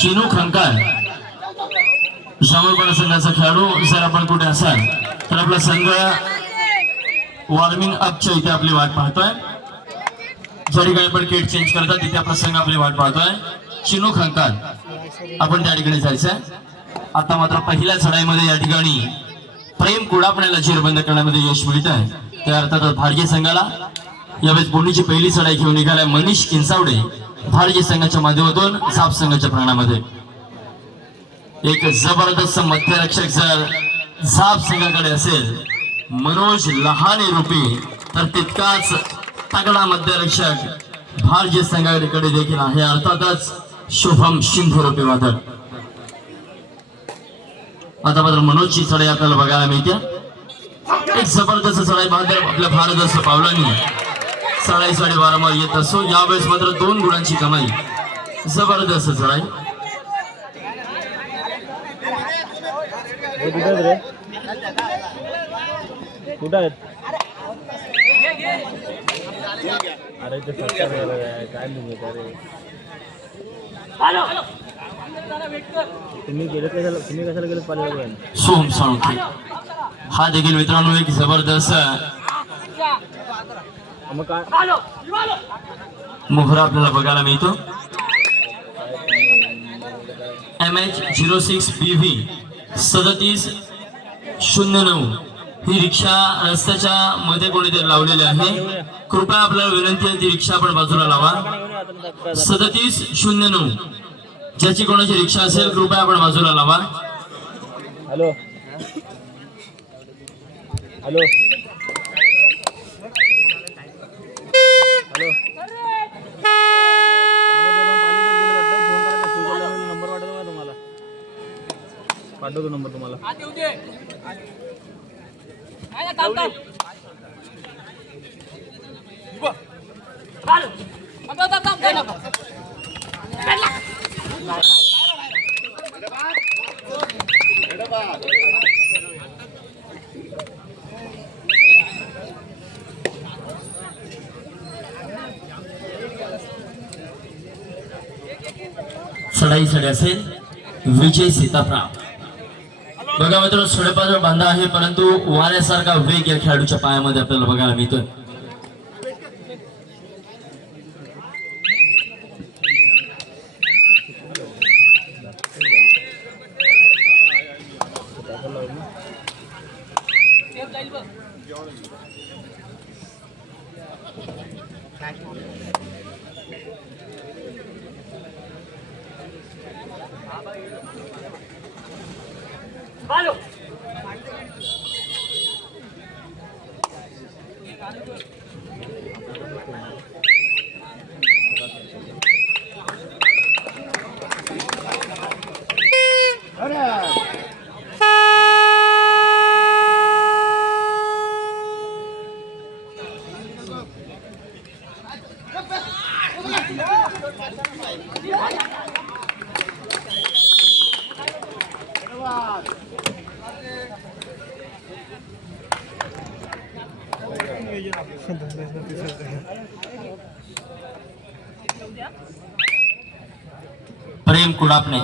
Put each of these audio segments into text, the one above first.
चिनू खंकार शामूरपाडा संघाचा खेळाडू जर आपण कुठे असाल? तर आपला संघ वॉर्मिंग अपच्या इथे आपली वाट पाहतोय. ज्या ठिकाणी आपण किट चेंज करतात तिथे आपला संघ आपली वाट पाहतोय. चिनू खंकार आपण त्या ठिकाणी जायचंय. आता मात्र पहिल्या चढाईमध्ये या ठिकाणी प्रेम कुडापण्याला चिरबंद करण्यामध्ये यश मिळत आहे त्या अर्थातच भारतीय संघाला यावेळेस बोलीची पहिली चढाई घेऊन निघालाय मनीष किंचावडे भारतीय संघाच्या माध्यमातून साप संघाच्या प्राणामध्ये. एक जबरदस्त मध्यरक्षक जर साप संघाकडे असेल मनोज लहाने रूपी तर तितकाच तगडा मध्यरक्षक भारतीय संघाकडे देखील आहे. अर्थातच शुभम शिंदे रूपी वादळ आता मात्र मनोजची चढाई आपल्याला बघायला मिळते. एक जबरदस्त चढाई बहादर आपल्या भारत पावलांनी चढाई साडे वारंवार येत असो यावेळेस मात्र दोन गुणांची कमाई. जबरदस्त चढाई. अरे ते काय सोम साळुंखे हा देखील मित्रांनो एक जबरदस्त मोहरा आपल्याला बघायला मिळतो. M H zero six B V सदतीस शून्य नऊ. ही रिक्षा रस्त्याच्या मध्ये कोणीतरी लावलेली आहे. कृपया आपल्याला विनंती आहे ती रिक्षा आपण बाजूला लावा. सदतीस शून्य नऊ. ज्याची कोणाची रिक्षा असेल कृपया आपण बाजूला लावा. हॅलो. हॅलो. हॅलो. नंबर पाठवतो का तुम्हाला. पाठवतो नंबर तुम्हाला चढाई चढी असेल. विजय सीताप्राम बघा मित्र सोडेपासून बांधा आहे परंतु वाऱ्यासारखा वेग या खेळाडूच्या पायामध्ये आपल्याला बघायला मिळतोय. प्रेम कुडापणे.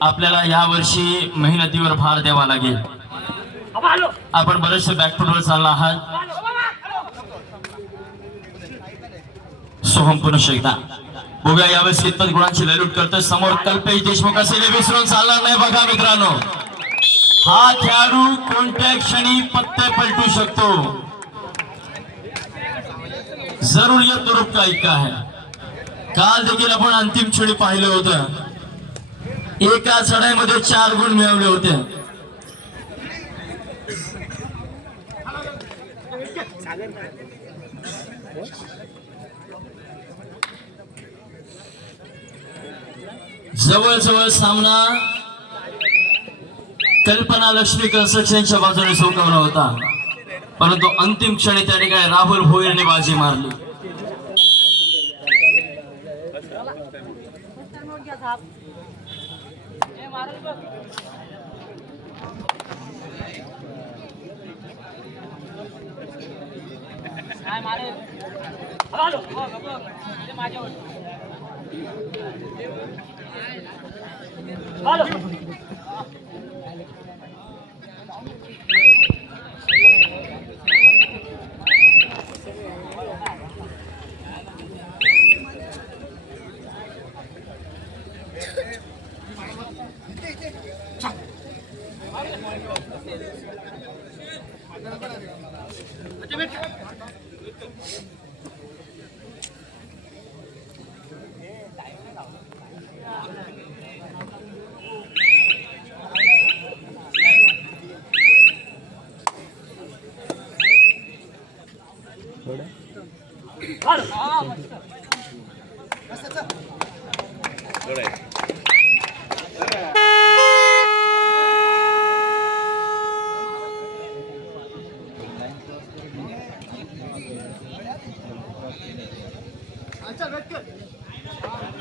आपल्याला या वर्षी मेहनतीवर भार द्यावा लागेल. आपण बरेचसे बॅकफुटवर चालला आहात. सोहम पुनश एकदा बघूया यावेळेस कितपत गुणांची ललूट करतोय. समोर कल्पेश देशमुख असेल हे विसरून चालणार नाही बघा मित्रांनो. हा खेळाडू कोणत्या क्षणी पत्ते पलटू शकतो? जरूर रूप का ऐका आहे. काल देखील आपण अंतिम क्षणी पाहिलं होतं. एका चढाईमध्ये चार गुण मिळवले होते. जवळजवळ सामना कल्पना लक्ष्मी कन्स्ट्रक्शनच्या बाजूने सोकवला होता. परंतु अंतिम क्षणी त्या ठिकाणी राहुल भोईरने बाजी मारली. माझ्यावर ஹலோ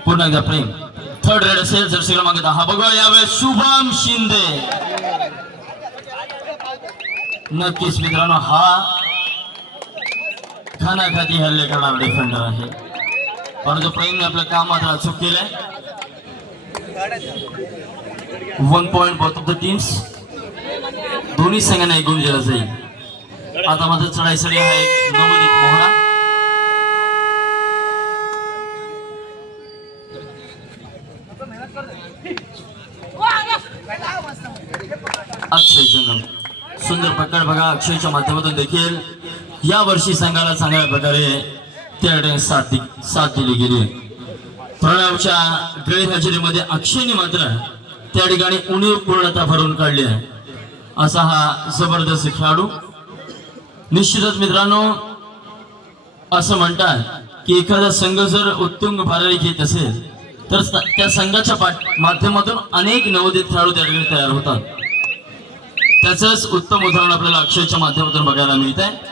पुन्हा एकदा प्रेम. थर्ड रेड असेल जर्सी क्रमांक दहा. बघूया यावेळेस शुभम शिंदे. नक्कीच मित्रांनो हा खानाखाती हल्ले करणारा डिफेंडर आहे. परंतु प्रेमने आपलं काम मात्र अचूक केलंय one point both of the teams दोन्ही संघांना एक गुण दिला जाईल आता माझं चढाईसाठी आहे मोहरा. अक्षय संगम सुंदर प्रकार बघा अक्षयच्या माध्यमातून देखील. या वर्षी संघाला चांगल्या प्रकारे त्या साथ दि- साथ दिली गेली प्रणवच्या गैरहजेरीमध्ये अक्षयने मात्र त्या ठिकाणी उणीव पूर्णता भरून काढली आहे. असा हा जबरदस्त खेळाडू. निश्चितच मित्रांनो असं म्हणतात की एखादा संघ जर उत्तुंग भरारी घेत असेल तर त्या संघाच्या पाठ माध्यमातून अनेक नवोदित खेळाडू त्या ठिकाणी तयार होतात. त्याच उत्तम उदाहरण आपल्याला अक्षयच्या माध्यमातून बघायला मिळत आहे.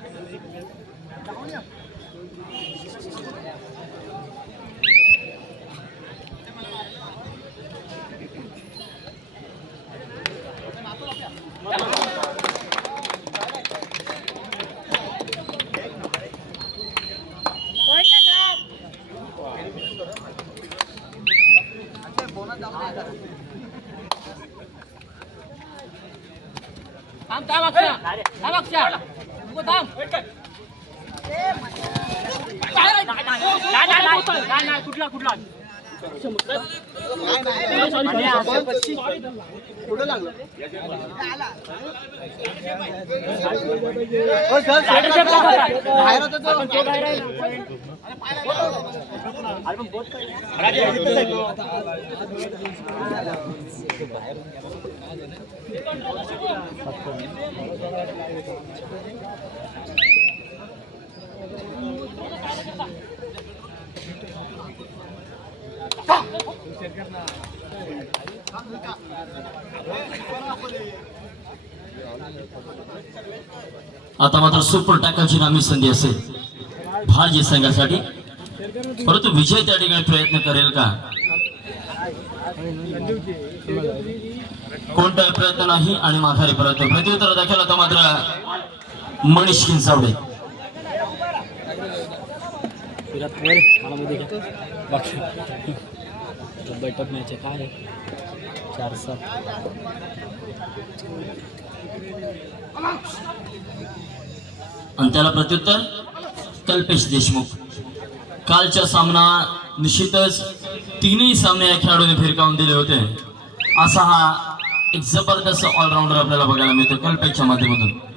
थांब थांब अक्षय थांब अक्षय नको थांब नाही, नाही, नाही, नाही, नाही, कुठला कुठला आता मात्र सुपर टॅकलची नामी संधी असेल. भाजी संघासाठी. परंतु विजय त्या ठिकाणी प्रयत्न करेल का? कोणताही प्रयत्न नाही आणि माघारी प्रयत्न प्रत्युत्तर देखील आता मात्र मनीष किंचावडे बैठक मॅच काय? चार सात. आणि त्याला प्रत्युत्तर? कल्पेश देशमुख. कालचा सामना निश्चितच तिन्ही सामने या खेळाडूने फिरकावून दिले होते. असा हा एक जबरदस्त ऑलराऊंडर आपल्याला बघायला मिळतो कल्पेशच्या माध्यमातून.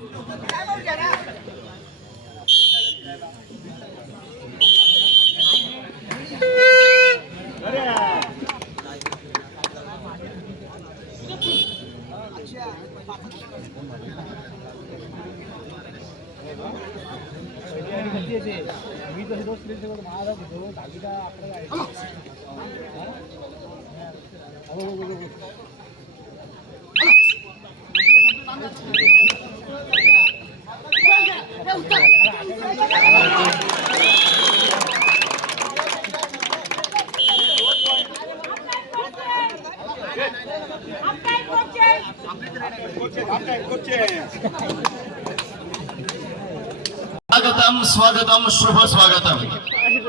स्वागतम स्वागतम शुभ स्वागतम.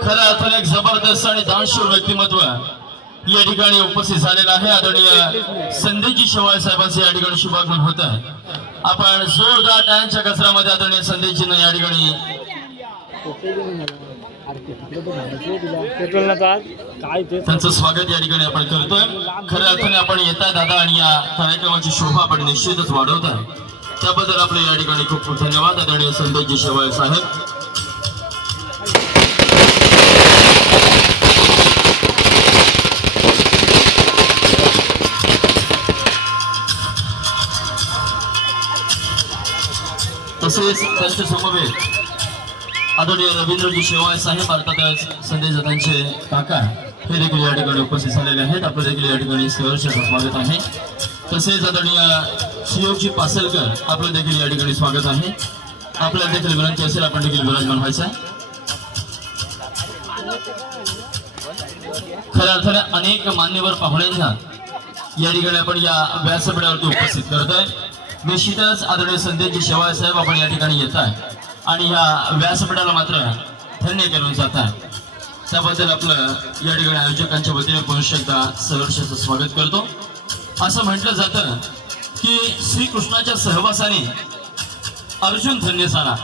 खरं अर्थाने एक जबरदस्त आणि दानशूर व्यक्तिमत्व या ठिकाणी उपस्थित झालेलं आहे. आदरणीय संदेशजी शेवाळे साहेबांचे या ठिकाणी शुभागमन होत आहे. आपण जोरदार टाळ्यांच्या कचऱ्यामध्ये आदरणीय संदेशजींना या ठिकाणी त्यांचं स्वागत या ठिकाणी आपण करतोय. खऱ्या अर्थाने आपण येताय दादा आणि या कार्यक्रमाची शोभा आपण निश्चितच वाढवत आहे. त्याबद्दल आपले या ठिकाणी खूप खूप धन्यवाद. आदरणीय संतोषजी शेवाळे साहेब. तसेच त्यांच्या समवेत आदरणीय रवींद्रजी शेवाळे साहेब अर्थातच संदेश दादांचे काका हे देखील या ठिकाणी उपस्थित झालेले आहेत. आपलं देखील या ठिकाणी सहर्ष स्वागत आहे. तसेच आदरणीय शिवजी पासलकर आपलं देखील या ठिकाणी स्वागत आहे. आपल्याला देखील विनंती असेल आपण देखील विराजमान व्हायचं. आहे खऱ्या अर्थाने अनेक मान्यवर पाहुण्यांना या ठिकाणी आपण या व्यासपीठावरती उपस्थित करतोय. निश्चितच आदरणीय संदेशजी शेवाळे साहेब आपण या ठिकाणी येत आहे. आणि या व्यासपीठाला मात्र धन्य करून जातात. त्याबद्दल आपलं या ठिकाणी आयोजकांच्या वतीने पुनश्च एकदा सहर्षाचं स्वागत करतो. असं म्हटलं जातं की श्रीकृष्णाच्या सहवासाने अर्जुन धन्य झाला.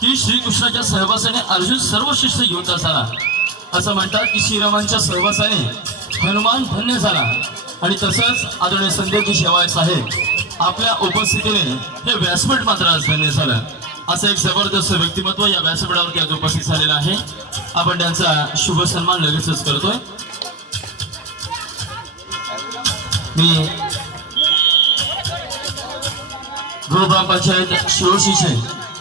की श्रीकृष्णाच्या सहवासाने अर्जुन सर्वश्रेष्ठ योद्धा झाला. असं म्हणतात की श्रीरामांच्या सहवासाने हनुमान धन्य झाला. आणि तसंच आदरणीय संदेशजी शेवाय साहेब आपल्या उपस्थितीने हे व्यासपीठ मात्र आज धन्य झालं. असं एक जबरदस्त व्यक्तिमत्व या व्यासपीठावरती आज उपस्थित झालेलं आहे. आपण त्यांचा शुभ सन्मान लगेचच करतोय. मी ग्रामपंचायत शिरोशीचे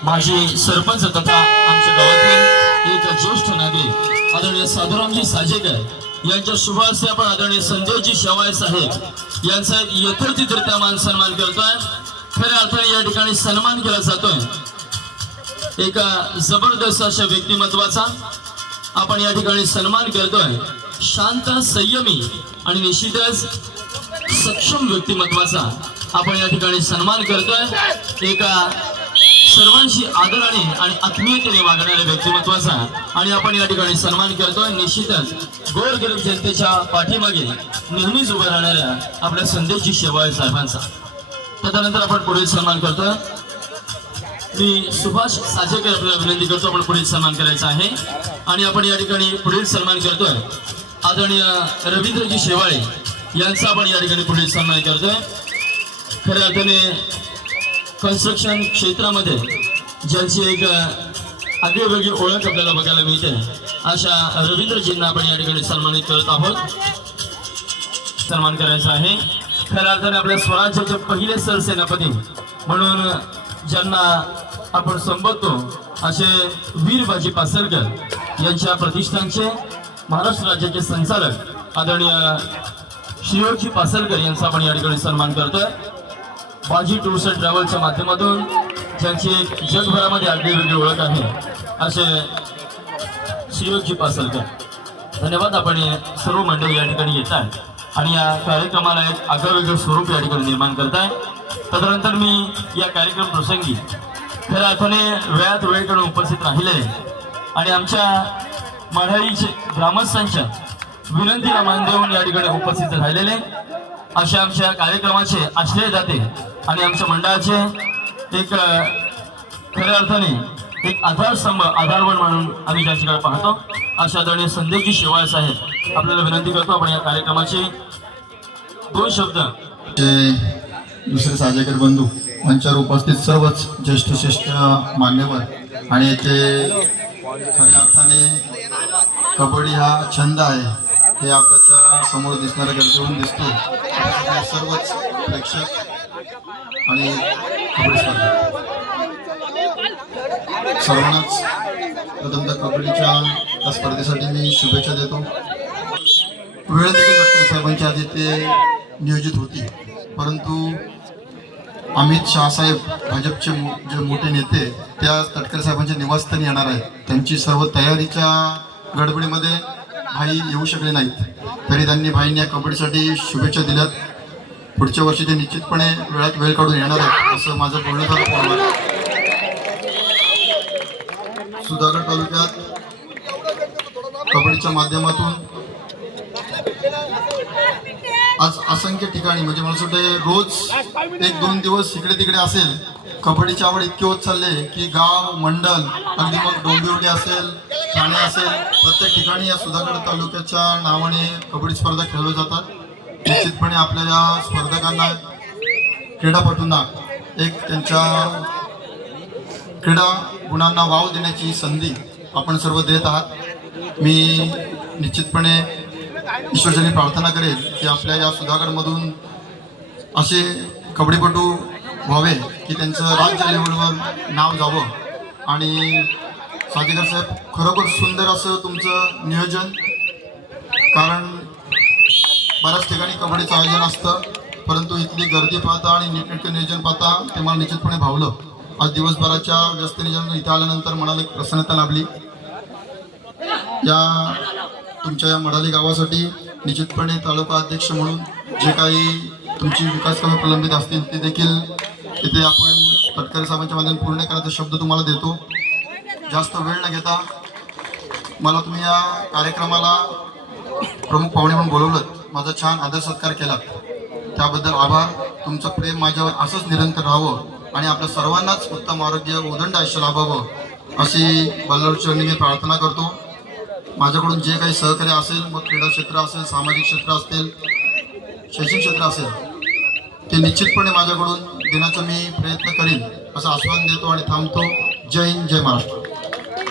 माजी सरपंच तथा आमच्या गावातील एक ज्येष्ठ नागरिक आदरणीय साधुरामजी साजेकर यांच्या शुभ हस्ते आपण आदरणीय संजयजी शेवाळे साहेब यांचा एक यथोचितरित्या मान सन्मान करतोय. खऱ्या अर्थाने या ठिकाणी सन्मान केला जातोय. एका जबरदस्त अशा व्यक्तिमत्वाचा आपण या ठिकाणी सन्मान करतोय. शांत संयमी आणि निश्चितच सक्षम व्यक्तिमत्वाचा आपण या ठिकाणी सन्मान करतोय. एका सर्वांशी आदराने आणि आत्मीयतेने वागणाऱ्या व्यक्तिमत्वाचा आणि आपण या ठिकाणी सन्मान करतोय. निश्चितच गोरगरीब जनतेच्या पाठीमागे नेहमीच उभं राहणाऱ्या आपल्या संदेशजी शेवाळे साहेबांचा. त्यानंतर आपण पुढील सन्मान करतोय. मी सुभाष साजेकर आपल्याला विनंती करतो आपण पुढील सन्मान करायचा आहे. आणि आपण या ठिकाणी पुढील सन्मान करतोय आदरणीय रवींद्रजी शेवाळे यांचा आपण या ठिकाणी पुढील सन्मान करतोय. खऱ्या अर्थाने कन्स्ट्रक्शन क्षेत्रामध्ये ज्यांची एक आगळीवेगळी ओळख आपल्याला बघायला मिळते अशा रवींद्रजींना आपण या ठिकाणी सन्मानित करत आहोत. सन्मान करायचा आहे. खऱ्या अर्थाने आपल्या स्वराज्याचे पहिले सरसेनापती म्हणून ज्यांना आपण संबोधतो असे वीरबाजी पासरकर यांच्या प्रतिष्ठानचे महाराष्ट्र राज्याचे संचालक आदरणीय श्रीयोजी पासरकर यांचा आपण या ठिकाणी सन्मान करतोय. बाजी टूर्स अँड ट्रॅव्हलच्या माध्यमातून ज्यांची एक जगभरामध्ये आगळी वेगळी ओळख आहे असे श्रीयोजी पासलकर धन्यवाद आपण सर्व मंडळी या ठिकाणी येत आहे आणि या कार्यक्रमाला एक आगळं वेगळं स्वरूप या ठिकाणी निर्माण करताय तदनंतर मी या कार्यक्रम प्रसंगी खऱ्या अर्थाने वेळात वेळ उपस्थित राहिले आणि आमच्या मढाईचे ग्रामस्थांच्या विनंतीला मान देऊन या ठिकाणी उपस्थित राहिलेले. अशा आमच्या कार्यक्रमाचे आश्रय जाते आणि आमच्या मंडळाचे एक खऱ्या अर्थाने एक आधारस्तंभ आधारवण म्हणून आम्ही ज्यांच्याकडे पाहतो अशा आदरणीय संदेशजी शेवाळ साहेब आपल्याला विनंती करतो आपण या कार्यक्रमाचे दोन शब्द दुसरे साजेकर बंधू मंचावर उपस्थित सर्वच ज्येष्ठ श्रेष्ठ मान्यवर आणि ते खऱ्या अर्थाने कबड्डी हा छंद आहे हे आपल्याच्या समोर दिसणाऱ्या गर्दीवरून दिसतो सर्वच प्रेक्षक आणि कबड्डी स्पर्धा सर्वांनाच प्रथमतः कबड्डीच्या या स्पर्धेसाठी मी शुभेच्छा देतो. वेळ देखील डॉक्टर साहेबांच्या आधी ते नियोजित होती परंतु अमित शहासाहेब भाजपचे मो- जे मोठे नेते त्या तटकरे साहेबांच्या निवासस्थानी येणार आहेत. त्यांची सर्व तयारीच्या गडबडीमध्ये भाई येऊ शकले नाहीत. तरी त्यांनी भाईंनी या कबड्डीसाठी शुभेच्छा दिल्यात. पुढच्या वर्षी ते निश्चितपणे वेळात वेळ काढून येणार आहेत असं माझं बोलणं झालं. सुधागड तालुक्यात कबड्डीच्या माध्यमातून आज असंख्य ठिकाणी म्हणजे मला वाटतं रोज एक दोन दिवस इकडे तिकडे असेल. कबड्डीची आवड इतकी होत चालले की गाव मंडल अगदी मग डोंबिवली असेल ठाणे असेल प्रत्येक ठिकाणी या सुधागड तालुक्याच्या नावाने कबड्डी स्पर्धा खेळल्या जातात. निश्चितपणे आपल्या या स्पर्धकांना क्रीडापटूंना एक त्यांच्या क्रीडा गुणांना वाव देण्याची संधी आपण सर्व देत आहात. मी निश्चितपणे ईश्वरचरणी प्रार्थना करेल की आपल्या या सुधागडमधून असे कबड्डीपटू व्हावे की त्यांचं राज्य लेवलवर नाव जावं. आणि साजेकर साहेब खरोखर सुंदर असं तुमचं नियोजन कारण बऱ्याच ठिकाणी कबड्डीचं आयोजन असतं परंतु इथली गर्दी पाहता आणि नीटनेटकं नियोजन पाहता ते मला निश्चितपणे भावलं. आज दिवसभराच्या व्यस्त नियोजन इथं आल्यानंतर मनाला एक प्रसन्नता लाभली. या तुमच्या या मडाली गावासाठी निश्चितपणे तालुका अध्यक्ष म्हणून जे काही तुमची विकास कामे प्रलंबित असतील ते देखील इथे आपण तटकरे साहेबांच्या माध्यमातून पूर्ण करायचा शब्द तुम्हाला देतो. जास्त वेळ न घेता मला तुम्ही या कार्यक्रमाला प्रमुख पाहुणे म्हणून बोलवलं माझा छान आदर सत्कार केला त्याबद्दल आभार. तुमचं प्रेम माझ्यावर असंच निरंतर राहावं आणि आपल्या सर्वांनाच उत्तम आरोग्य उदंड आयुष्य लाभावं अशी बल्लारचरणी मी प्रार्थना करतो. माझ्याकडून जे काही सहकार्य असेल मग क्रीडा क्षेत्र असेल सामाजिक क्षेत्र असतील शैक्षणिक क्षेत्र असेल ते निश्चितपणे माझ्याकडून देण्याचा मी प्रयत्न करीन असं आश्वासन देतो आणि थांबतो. जय हिंद जय महाराष्ट्र.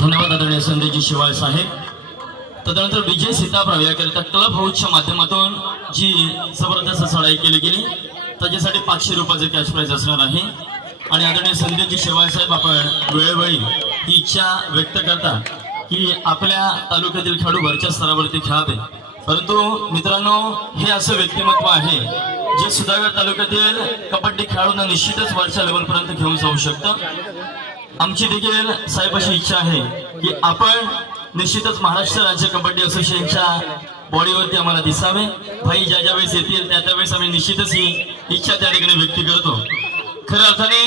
धन्यवाद आदरणीय संजयजी शिवाय साहेब. तदनंतर विजय सीताराम याकरिता क्लब हाऊसच्या माध्यमातून जी जबरदस्त सळाई केली गेली त्याच्यासाठी पाचशे रुपयाचं कॅश प्राईज असणार आहे. आणि आदरणीय संजयजी शिवाय साहेब आपण वेळोवेळी ही इच्छा व्यक्त करता. की आपल्या तालुक्यातील खेळाडू वरच्या स्तरावरती खेळावे. परंतु मित्रांनो हे असं व्यक्तिमत्व आहे जे सुधागड तालुक्यातील कबड्डी खेळाडूंना निश्चितच वरच्या लेवलपर्यंत घेऊन जाऊ शकतं. आमची देखील साहेब अशी इच्छा आहे की आपण निश्चितच महाराष्ट्र राज्य कबड्डी असोसिएशनच्या बॉडीवरती आम्हाला दिसावे. भाई ज्या ज्या वेळेस येतील त्या त्यावेळेस आम्ही निश्चितच ही इच्छा त्या ठिकाणी व्यक्त करतो. खऱ्या अर्थाने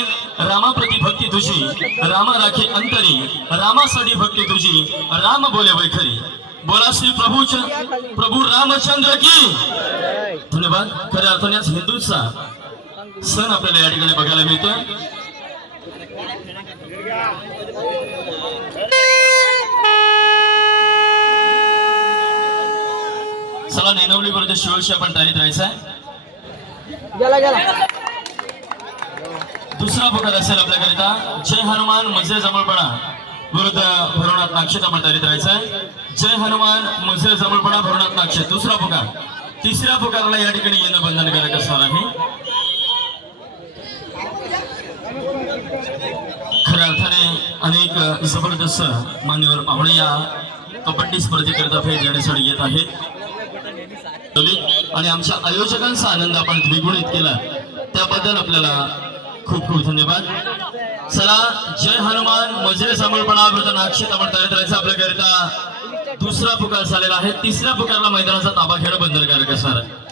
रामाप्रती भक्ती तुझी रामा राखे अंतरी रामासाठी भक्ती तुझी राम बोले वैखरी. बोला श्री प्रभू प्रभू रामचंद्र की. धन्यवाद. खऱ्या अर्थाने आज हिंदूचा सण आपल्याला या ठिकाणी बघायला मिळतोय. चला नेनवली पर्यंत शिवशी आपण तयारीत राहायचं आहे. गेला गेला. दुसरा पुकार असेल आपल्याकरिता. जय हनुमान मजे जमळपणा विरुद्ध भरवणात नाक्षेत आपण राहायचं आहे जय हनुमान मजे जमळपणा भरवणात नाक्षेत दुसरा पुकार. तिसऱ्या पुकाराला या ठिकाणी येणं बंधनकारक असणार आहे खऱ्या अर्थाने अनेक जबरदस्त मान्यवर पाहुणे या कबड्डी स्पर्धेकरिता भेट देण्यासाठी येत आहेत. आणि आमच्या आयोजकांचा आनंद आपण द्विगुणित केला. त्याबद्दल आपल्याला खूप खूप धन्यवाद. चला जय हनुमान मजरे समर्पणा नाक्षी आपण तयार करायचं आपल्याकरिता. दुसरा पुकार झालेला आहे. तिसऱ्या पुकारला मैदानाचा ताबा घेणं बंधनकारक असणार आहे.